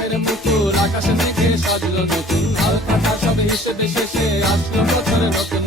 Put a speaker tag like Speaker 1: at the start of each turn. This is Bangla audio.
Speaker 1: আমের পুকুর আকাশে মেঘে সাজলো নতুন। হালকা সব হিসেবে শেষে আসলো বছর নতুন